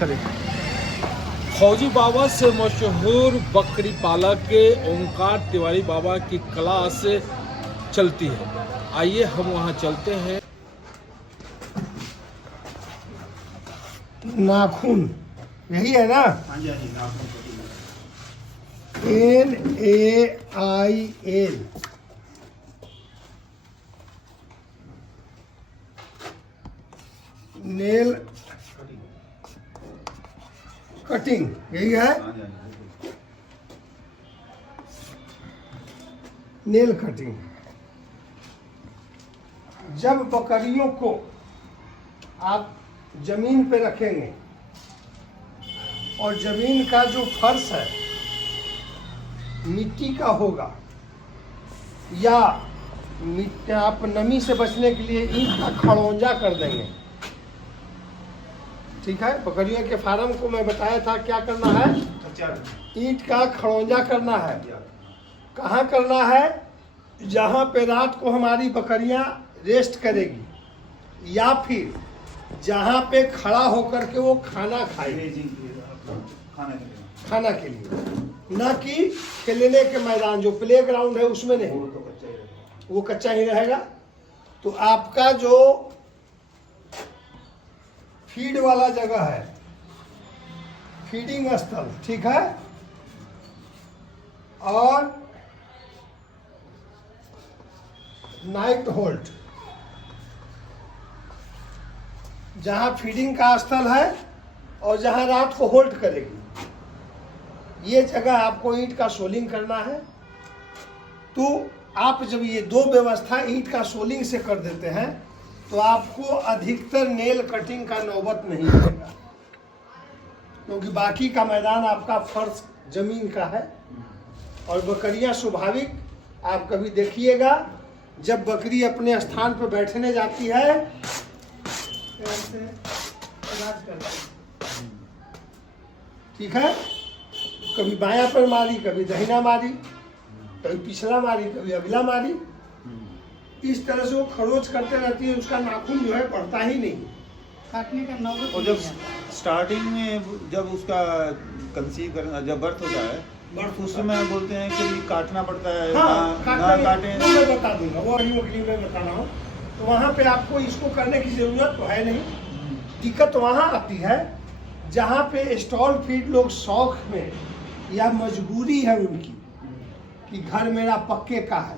चलिए। फौजी बाबा से मशहूर बकरी पालक के ओंकार तिवारी बाबा की क्लास चलती है। आइए हम वहां चलते हैं। नाखून यही है ना? हाँ जी, हाँ जी, नाखून। NAIL नेल कटिंग यही है। हाँ जी, हाँ जी। नेल कटिंग जब बकरियों को आप जमीन पे रखेंगे और जमीन का जो फर्श है मिट्टी का होगा या मिट्टी, आप नमी से बचने के लिए ईंट का खड़ौंजा कर देंगे। ठीक है, बकरियों के फार्म को मैं बताया था क्या करना है, ईंट का खड़ौंजा करना है। कहाँ करना है? जहाँ पे रात को हमारी बकरियाँ रेस्ट करेगी या फिर जहाँ पे खड़ा होकर के वो खाना खाएगी, खाना के लिए, ना कि खेलने के मैदान जो प्ले ग्राउंड है उसमें नहीं, वो कच्चा ही रहेगा। तो आपका जो फीड वाला जगह है, फीडिंग स्थल, ठीक है, और नाइट होल्ड जहां फीडिंग का स्थल है और जहां रात को होल्ड करेगी, ये जगह आपको ईंट का सोलिंग करना है। तो आप जब ये दो व्यवस्था ईंट का सोलिंग से कर देते हैं तो आपको अधिकतर नेल कटिंग का नौबत नहीं आएगा, क्योंकि बाकी का मैदान आपका फर्श जमीन का है। और बकरियां स्वाभाविक, आप कभी देखिएगा जब बकरी अपने स्थान पर बैठने जाती है ऐसे इलाज करती है, ठीक है, कभी बायां पर मारी, कभी दहिना मारी, कभी पिछला मारी, कभी अगला मारी, इस तरह से वो खरोच करते रहती है। उसका नाखून जो है बढ़ता ही नहीं, काटने का नौबत। और जब स्टार्टिंग में जब उसका कंसीव करना, जब बर्थ होता है, बर्थ उस समय बोलते हैं कि काटना पड़ता है। हाँ, ना काटें। वो मैं बता दूंगा, वो अगली में बता रहा हूँ। तो वहाँ पे आपको इसको करने की जरूरत तो है नहीं। दिक्कत वहाँ आती है जहाँ पे स्टॉल फीड लोग शौक में या मजबूरी है उनकी कि घर मेरा पक्के का है,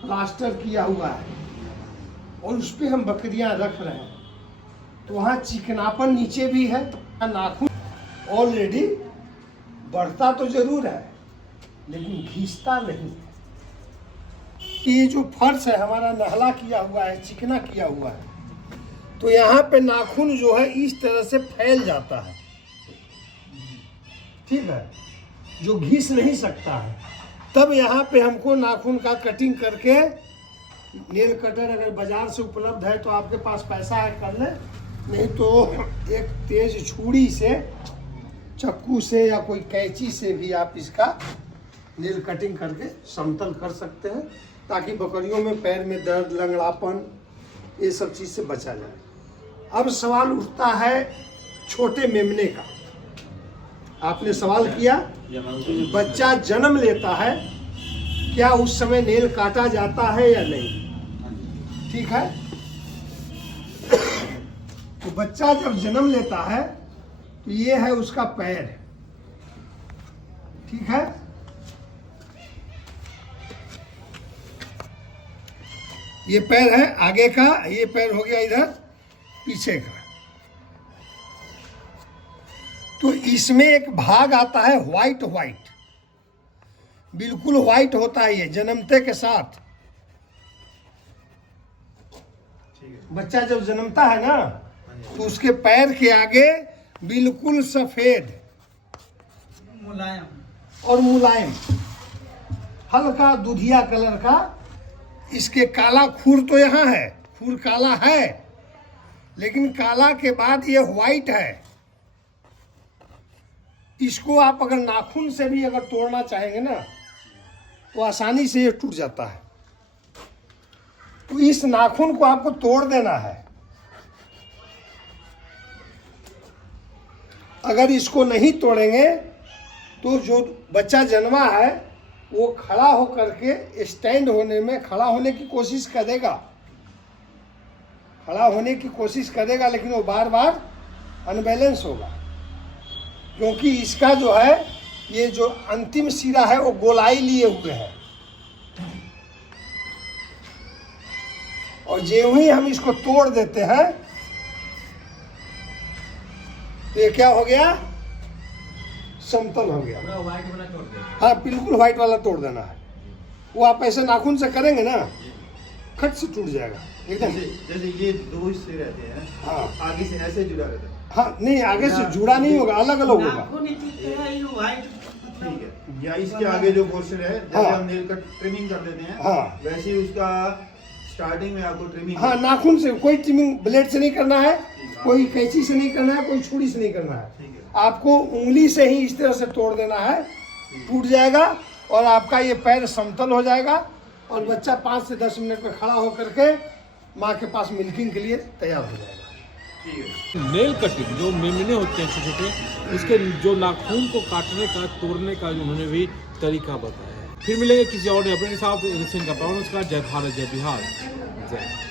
प्लास्टर किया हुआ है और उस पर हम बकरियां रख रहे हैं, तो वहाँ चिकनापन नीचे भी है, नाखून ऑलरेडी बढ़ता तो जरूर है लेकिन घिसता नहीं। ये जो फर्श है हमारा नहला किया हुआ है, चिकना किया हुआ है, तो यहाँ पे नाखून जो है इस तरह से फैल जाता है, ठीक है, जो घिस नहीं सकता है। तब यहाँ पे हमको नाखून का कटिंग करके, नेल कटर अगर बाजार से उपलब्ध है तो आपके पास पैसा है कर ले, नहीं तो एक तेज छुरी से, चाकू से या कोई कैंची से भी आप इसका नेल कटिंग करके समतल कर सकते हैं, ताकि बकरियों में पैर में दर्द, लंगड़ापन, ये सब चीज़ से बचा जाए। अब सवाल उठता है छोटे मेमने का। आपने सवाल किया, बच्चा जन्म लेता है, क्या उस समय नेल काटा जाता है या नहीं? ठीक है, तो बच्चा जब जन्म लेता है तो ये है उसका पैर, ठीक है, ये पैर है आगे का, ये पैर हो गया इधर पीछे का। तो इसमें एक भाग आता है व्हाइट व्हाइट, बिल्कुल व्हाइट होता है ये जन्मते के साथ। बच्चा जब जन्मता है ना तो उसके पैर के आगे बिल्कुल सफेद, मुलायम और मुलायम, हल्का दूधिया कलर का। इसके काला खुर तो यहाँ है, खुर काला है, लेकिन काला के बाद ये व्हाइट है। इसको आप अगर नाखून से भी अगर तोड़ना चाहेंगे ना तो आसानी से ये टूट जाता है। तो इस नाखून को आपको तोड़ देना है। अगर इसको नहीं तोड़ेंगे तो जो बच्चा जन्मा है वो खड़ा होकर के स्टैंड होने में खड़ा होने की कोशिश करेगा, खड़ा होने की कोशिश करेगा, लेकिन वो बार बार अनबैलेंस होगा, क्योंकि इसका जो है ये जो अंतिम सिरा है वो गोलाई लिए हुए है। और जो ही हम इसको तोड़ देते हैं तो ये क्या हो गया, समतल हो गया। हाँ बिल्कुल व्हाइट वाला तोड़ देना है। वो आप ऐसे नाखून से करेंगे ना, खट से टूट जाएगा एकदम। जैसे ये दो हिस्से रहते हैं, हाँ आगे से ऐसे जुड़ा रहता है। हाँ नहीं, आगे से जुड़ा नहीं होगा, अलग अलग होगा। ठीक है, या इसके आगे जो पोर्शन है, जैसे हाँ। हम नेल कट ट्रिमिंग कर देते हैं, हाँ। वैसे ही उसका स्टार्टिंग में आपको ट्रिमिंग। हाँ नाखून से, कोई ट्रिमिंग ब्लेड से नहीं करना है, कोई कैंची से नहीं करना है, कोई छुरी से नहीं करना है। ठीक है। आपको उंगली से ही इस तरह से तोड़ देना है, टूट जाएगा और आपका ये पैर समतल हो जाएगा और बच्चा 5 से 10 मिनट में खड़ा होकर के माँ के पास मिल्किंग के लिए तैयार हो जाएगा। ठीक है। नेल कटिंग जो मेमने होते हैं छोटे छोटे, उसके जो नाखून को काटने का, तोड़ने का उन्होंने भी तरीका बताया है। फिर मिलेंगे किसी और ने अपने साथ। नमस्कार, जय भारत, जय बिहार, जय।